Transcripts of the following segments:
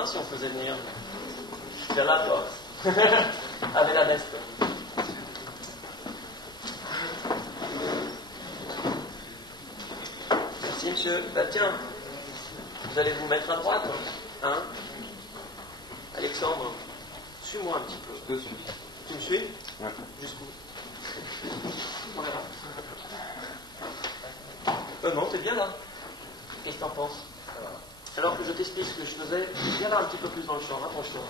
hein, si on faisait venir. Vers la force. Avec la veste. Merci, monsieur. Bah, tiens, vous allez vous mettre à droite, hein? Alexandre, suis-moi un petit peu. Je te suis. Tu me suis? Ouais. Jusqu'où? On verra. Non, t'es bien là. Qu'est-ce que t'en penses? Alors que je t'explique ce que je faisais, viens là un petit peu plus dans le champ, rapproche-toi.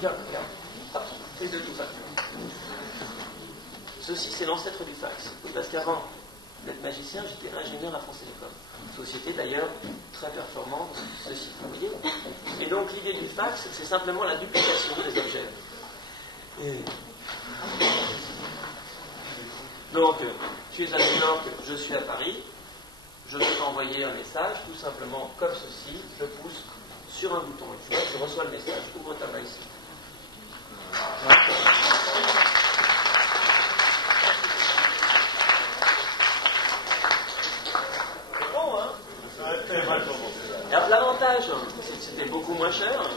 Viens. Hop, fais de tout ça. Ceci, c'est l'ancêtre du fax. Oui, parce qu'avant d'être magicien, j'étais ingénieur à France Télécom. Société d'ailleurs très performante, ceci, vous voyez. Et donc l'idée du fax, c'est simplement la duplication des objets. Donc, tu es à New York, je suis à Paris. Je vais t'envoyer un message, tout simplement comme ceci. Je pousse sur un bouton. Tu vois, je reçois le message. Ouvre ta main ici. C'est bon, hein? Alors, l'avantage, c'est que c'était beaucoup moins cher,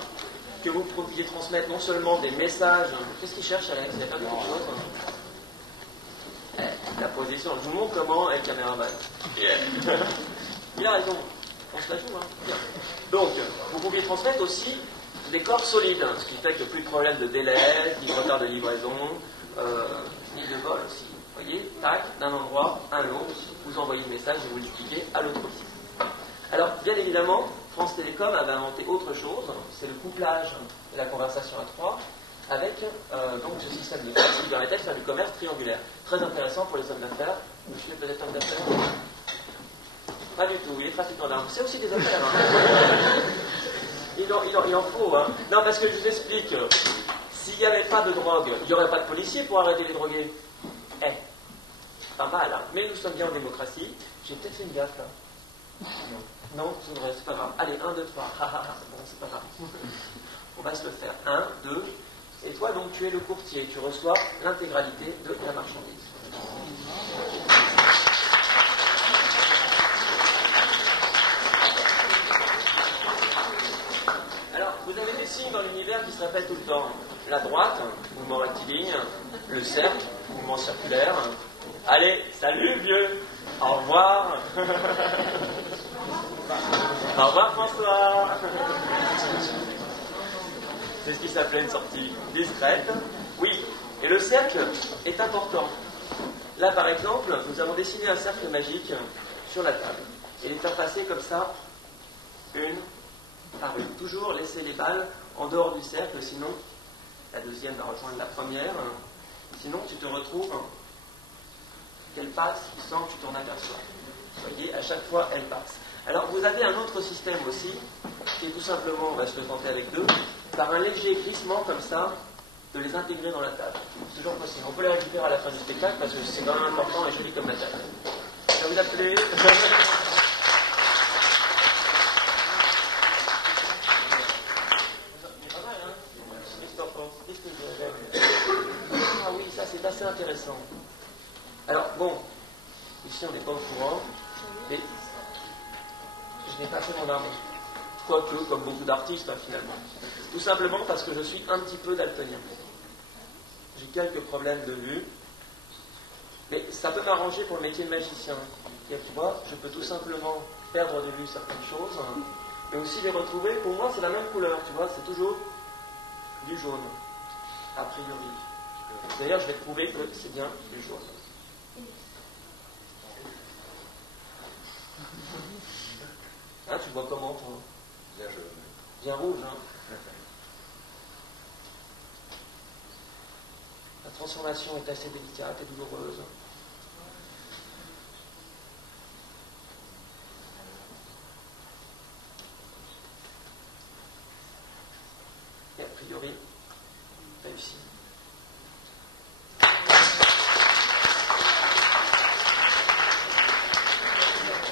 que vous pouviez transmettre non seulement des messages. Qu'est-ce qu'il cherche, Alex? Il a perdu quelque chose? La position, je vous montre comment avec caméraman. Il a raison, on se la joue. Hein. Donc, vous pouviez transmettre aussi des corps solides, ce qui fait que plus de problème de délai, ni de retard de livraison, ni de vol aussi. Vous voyez, tac, d'un endroit à l'autre, vous envoyez le message et vous l'expliquez à l'autre bout. Alors, bien évidemment, France Télécom avait inventé autre chose, c'est le couplage de la conversation à trois, avec donc ce système de fax qui permettait de faire du commerce triangulaire. Très intéressant pour les hommes d'affaires. Monsieur est peut-être homme d'affaires? Pas du tout, il est trafiquant d'armes. C'est aussi des affaires. Hein. Il en faut. Hein. Non, parce que je vous explique, s'il n'y avait pas de drogue, il n'y aurait pas de policiers pour arrêter les drogués. Pas mal. Hein. Mais nous sommes bien en démocratie. J'ai peut-être fait une gaffe là. Non, c'est pas grave. Allez, 1, 2, 3. Bon, c'est pas grave. On va se le faire. 1, 2. Et toi, donc, tu es le courtier. Tu reçois l'intégralité de la marchandise. Alors, vous avez des signes dans l'univers qui se répètent tout le temps. La droite, mouvement rectiligne. Le cercle, mouvement circulaire. Allez, salut, vieux. Au revoir. Au revoir, François. C'est ce qui s'appelait une sortie discrète. Oui, et le cercle est important. Là, par exemple, nous avons dessiné un cercle magique sur la table. Et les faire passer comme ça, une par une. Toujours laisser les balles en dehors du cercle, sinon la deuxième va rejoindre la première. Sinon, tu te retrouves qu'elle passe sans que tu t'en aperçois. Vous voyez, à chaque fois, elle passe. Alors, vous avez un autre système aussi, qui est tout simplement, on va se le tenter avec deux, par un léger glissement comme ça, de les intégrer dans la table. C'est toujours possible. On peut les récupérer à la fin du spectacle parce que c'est quand même important et joli comme la table. Ça vous appelez? Ah oui, ça c'est assez intéressant. Alors, bon, ici on n'est pas au courant, mais je n'ai pas fait mon arme. Quoique, comme beaucoup d'artistes, finalement. Tout simplement parce que je suis un petit peu daltonien. J'ai quelques problèmes de vue, mais ça peut m'arranger pour le métier de magicien. Et tu vois, je peux tout simplement perdre de vue certaines choses, mais aussi les retrouver. Pour moi, c'est la même couleur, tu vois, c'est toujours du jaune, a priori. D'ailleurs, je vais prouver que c'est bien du jaune. Ah, tu vois comment, toi? Bien jaune. Bien rouge, hein. La transformation est assez délicate et douloureuse. Et a priori, réussi.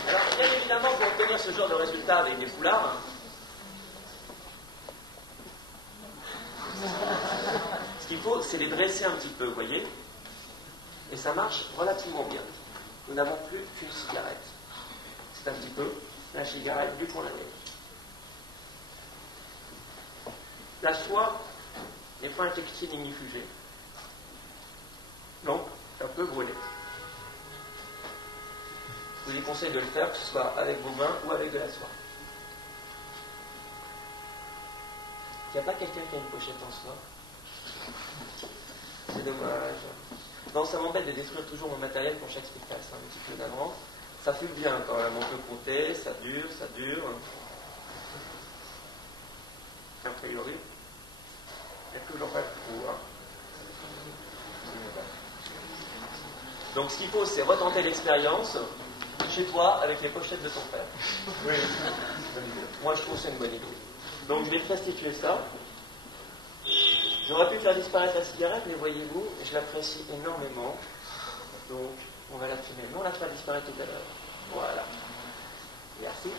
Alors, bien évidemment, pour obtenir ce genre de résultat avec des foulards, ce qu'il faut, c'est les dresser un petit peu, vous voyez. Et ça marche relativement bien. Nous n'avons plus qu'une cigarette. C'est un petit peu la cigarette du coin de la La soie n'est pas un textile ignifugé. Donc, ça peut brûler. Je vous conseille de le faire, que ce soit avec vos mains ou avec de la soie. Il n'y a pas quelqu'un qui a une pochette en soie? C'est dommage. Non, ça m'embête de détruire toujours mon matériel pour chaque spectacle, c'est un petit peu d'avance. Ça fait bien quand même, on peut compter, ça dure. A priori, il n'y a toujours pas de trou. Hein. Donc ce qu'il faut, c'est retenter l'expérience chez toi avec les pochettes de ton père. Oui. Moi, je trouve que c'est une bonne idée. Donc je vais restituer ça. J'aurais pu faire disparaître la cigarette, mais voyez-vous, je l'apprécie énormément. Donc, on va la fumer. Mais on la fera disparaître tout à l'heure. Voilà. Merci.